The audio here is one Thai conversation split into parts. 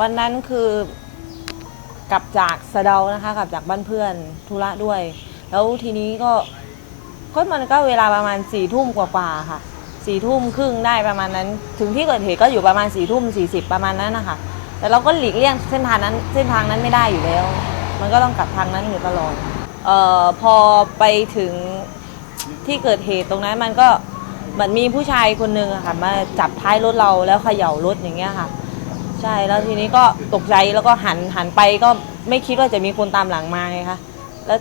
วันนั้นคือกลับจากสะเดานะคะ กลับจากบ้านเพื่อนธุระด้วย แล้วทีนี้ก็ก็มันก็เวลาประมาณสี่ทุ่มกว่าๆค่ะสี่ทุ่มครึ่งได้ประมาณนั้น ถึงที่เกิดเหตุก็อยู่ประมาณสี่ทุ่มสี่สิบประมาณนั้นนะคะแต่เราก็หลีกเลี่ยงเส้นทางนั้นเส้นทางนั้นไม่ได้อยู่แล้ว มันก็ต้องกลับทางนั้นอยู่ตลอดเอ่อพอไปถึงที่เกิดเหตุตรงนั้นมันก็เหมือนมีผู้ชายคนหนึ่งอะค่ะมาจับท้ายรถเราแล้วเขย่ารถอย่างเงี้ยค่ะ ใช่แล้วทีนี้ก็ตกใจแล้วก็หันหันไปก็ไม่คิดว่าจะมีคนตามหลังมาไงคะแล้ว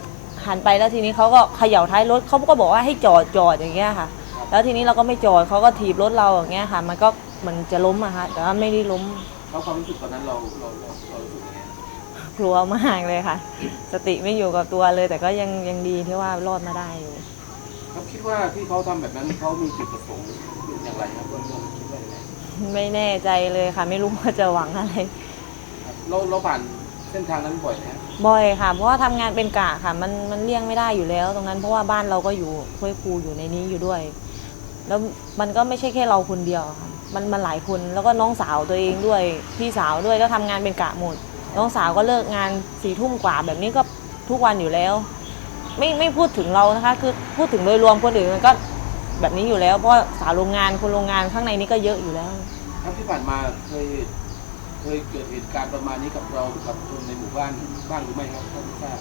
หันไปแล้วทีนี้เขาก็เขย่าท้ายรถเขาก็บอกว่าให้จอดจอดอย่างเงี้ยค่ะ แล้วทีนี้เราก็ไม่จอดเขาก็ถีบรถเราอย่างเงี้ยค่ะ มันก็เหมันจะล้มอะค่ะแต่ว่าไม่ได้ล้มแล้วความรู้สึกตอนนั้นเราเราเราเรารู้สึกยังไงกลัวมากเลยค่ะ สติไม่อยู่กับตัวเลย แต่ก็ยังยังดีที่ว่ารอดมาได้อยู่ ครับคิดว่าที่เขาทำแบบนั้นเขามีจุดประสงค์อย่างไรครับเบื้องต้นคิดว่าอย่าง ไรไม่แน่ใจเลยค่ะ ไม่รู้ว่าจะหวังอะไรครับเราเราผ่านเส้นทางนั้นบ่อยไหมครับบ่อยค่ะ เพราะว่าทำงานเป็นกะค่ะ มันมันเลี่ยงไม่ได้อยู่แล้ว ตรงนั้นเพราะว่าบ้านเราก็อยู่ห้วยครูอยู่ในนี้อยู่ด้วย แล้วมันก็ไม่ใช่แค่เราคนเดียวค่ะมันมันหลายคนแล้วก็น้องสาวตัวเองด้วยพี่สาวด้วยก็ทำงานเป็นกะหมด น้องสาวก็เลิกงานสี่ทุ่มกว่าแบบนี้ก็ทุกวันอยู่แล้ว ไม่ไม่พูดถึงเรานะคะ คือพูดถึงโดยรวมคนอื่นมันก็ แบบนี้อยู่แล้ว เพราะว่าสาวโรงงานคนโรงงานข้างในนี้ก็เยอะอยู่แล้ว ครับที่ผ่านมาเคยเคยเกิดเหตุการณ์ประมาณนี้กับเราหรือกับคนในหมู่บ้านบ้างหรือไม่ครับท่านทราบ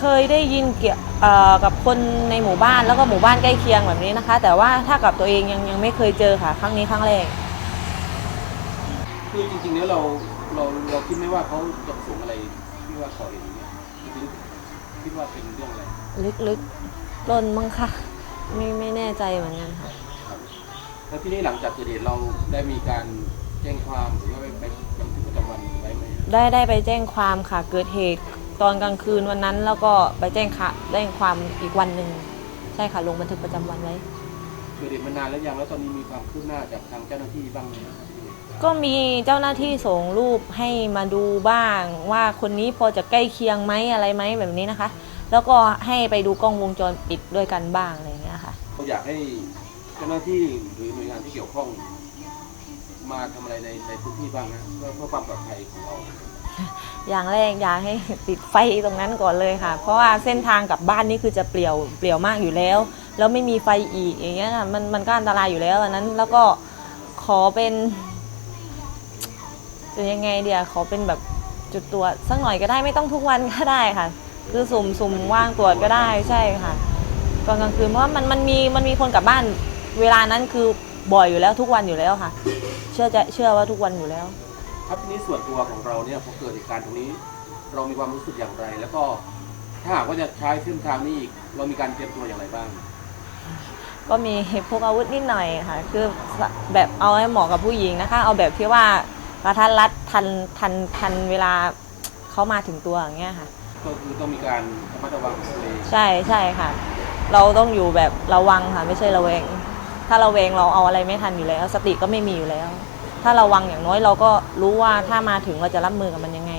เคยได้ยินเกี่ยวเอ่อกับคนในหมู่บ้านแล้วก็หมู่บ้านใกล้เคียงแบบนี้นะคะ แต่ว่าถ้ากับตัวเองยังยังไม่เคยเจอค่ะ ครั้งนี้ครั้งแรก คือจริงๆแล้วเราเราเราคิดไหมว่าเขาจะประสงค์อะไรที่ว่าก่อเหตุอย่างเงี้ยคิดคิดว่าเป็นเรื่องอะไร ลึกๆล่นมั้งค่ะ ไม่ไม่แน่ใจเหมือนกันค่ะครับแล้วที่นี้หลังจากเกิดเหตุเราได้มีการแจ้งความหรือว่าไปไปบันทึกประจำวันไว้ไหมครับได้ได้ไปแจ้งความค่ะเกิดเหตุตอนกลางคืนวันนั้นแล้วก็ไปแจ้งค่ะแจ้งความอีกวันหนึ่งใช่ค่ะลงบันทึกประจำวันไว้ เกิดเหตุมานานแล้วยังแล้วตอนนี้มีความคืบหน้าจากทางเจ้าหน้าที่บ้างไหมครับก็มีเจ้าหน้าที่ส่งรูปให้มาดูบ้าง ว่าคนนี้พอจะใกล้เคียงไหมอะไรไหมแบบนี้นะคะ แล้วก็ให้ไปดูกล้องวงจรปิดด้วยกันบ้างอะไรอย่างเงี้ย เราอยากให้เจ้าหน้าที่หรือหน่วยงานที่เกี่ยวข้อง มาทำอะไรในในพื้นที่บ้างนะเพื่อเพื่อความปลอดภัยของเรา อย่างแรกอยากให้ ติดไฟตรงนั้นก่อนเลยค่ะ เพราะว่าเส้นทางกลับบ้านนี่คือจะเปลี่ยวเปลี่ยวมากอยู่แล้ว แล้วไม่มีไฟอีกอย่างเงี้ยค่ะมันมันก็อันตรายอยู่แล้วอันนั้น แล้วก็ขอเป็นจะยังไงเดียขอเป็นแบบจุดตรวจสักหน่อยก็ได้ไม่ต้องทุกวันก็ได้ค่ะ คือสุ่มสุ่มว่างตรวจก็ได้ใช่ค่ะ ตอนกลางคืนเพราะว่ามันมันมีมันมีคนกลับบ้าน เวลานั้นคือบ่อยอยู่แล้วทุกวันอยู่แล้วค่ะ เชื่อจะเชื่อว่าทุกวันอยู่แล้ว ครับทีนี้ส่วนตัวของเราเนี่ยพอเกิดเหตุการณ์ตรงนี้ เรามีความรู้สึกอย่างไร แล้วก็ถ้าหากว่าจะใช้เส้นทางนี้อีกเรามีการเตรียมตัวอย่างไรบ้าง ก็มีพกอาวุธนิดหน่อยค่ะ คือแบบเอาให้เหมาะกับผู้หญิงนะคะ เอาแบบที่ว่ากระทัดรัดทันทันทันเวลาเขามาถึงตัวอย่างเงี้ยค่ะ ก็คือต้องมีการระมัดระวังตัวเอง ใช่ใช่ค่ะ เราต้องอยู่แบบระวังค่ะไม่ใช่ระแวง ถ้าระแวงเราเอาอะไรไม่ทันอยู่แล้ว สติก็ไม่มีอยู่แล้ว ถ้าระวังอย่างน้อยเราก็รู้ว่าถ้ามาถึงเราจะรับมือกับมันยังไง